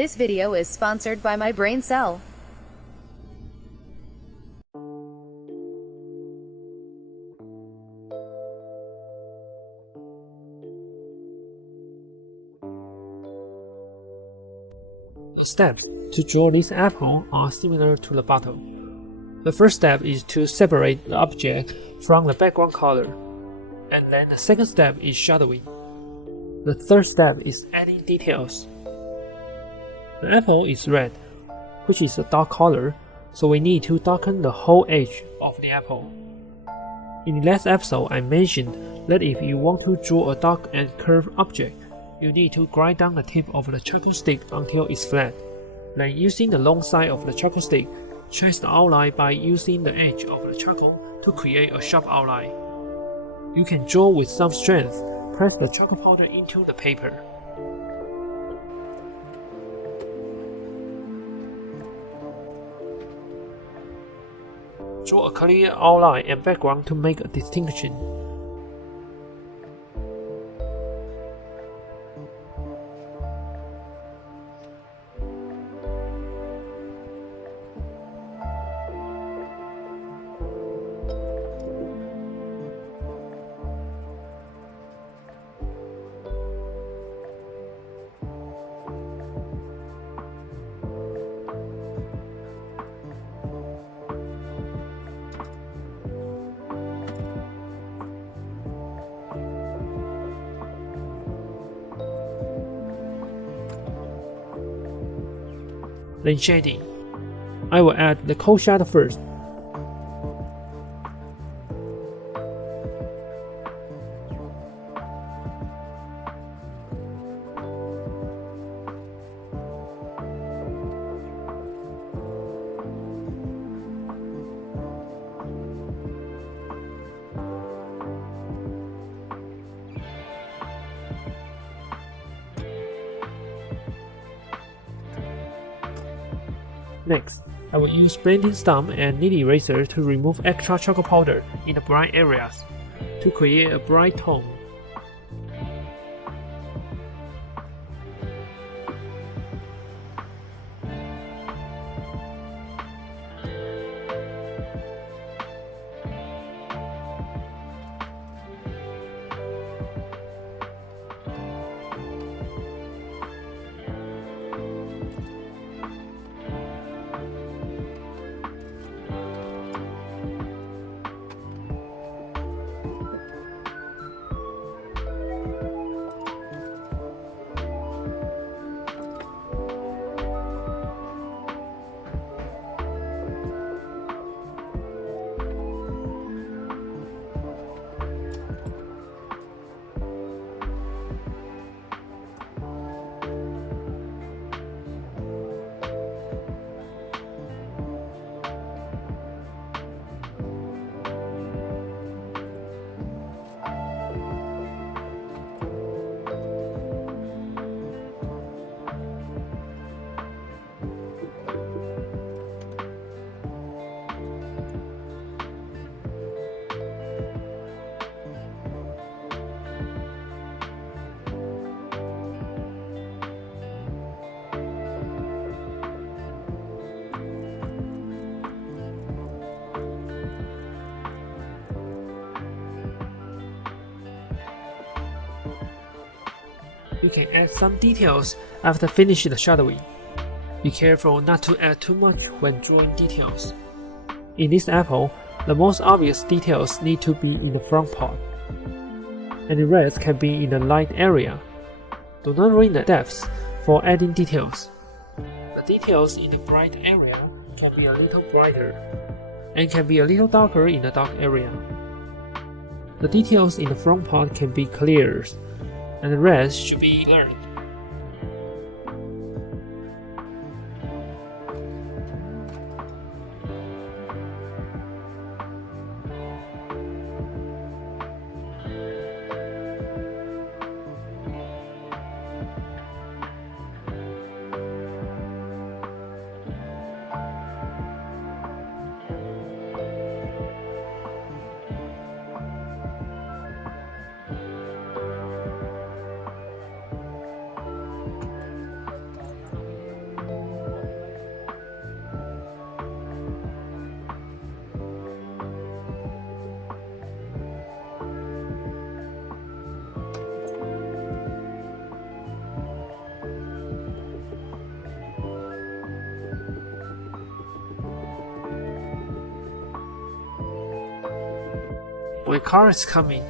This video is sponsored by my brain cell. The steps to draw this apple are similar to the bottom. The first step is to separate the object from the background color, and then the second step is shadowing. The third step is adding details. The apple is red, which is a dark color, so we need to darken the whole edge of the apple. In the last episode, I mentioned that if you want to draw a dark and curved object, you need to grind down the tip of the charcoal stick until it's flat. Then using the long side of the charcoal stick, trace the outline by using the edge of the charcoal to create a sharp outline. You can draw with some strength. Press the charcoal powder into the paper. Draw a clear outline and background to make a distinction. Then shading. I will add the cold shadow first. Next, I will use blending stump and nib eraser to remove extra charcoal powder in the bright areas to create a bright tone. You can add some details after finishing the shadowing. Be careful not to add too much when drawing details. In this apple, the most obvious details need to be in the front part, and the rest can be in the light area. Do not ruin the depths for adding details. The details in the bright area can be a little brighter, and can be a little darker in the dark area. The details in the front part can be clearer, and the rest should be blurred. When car is coming,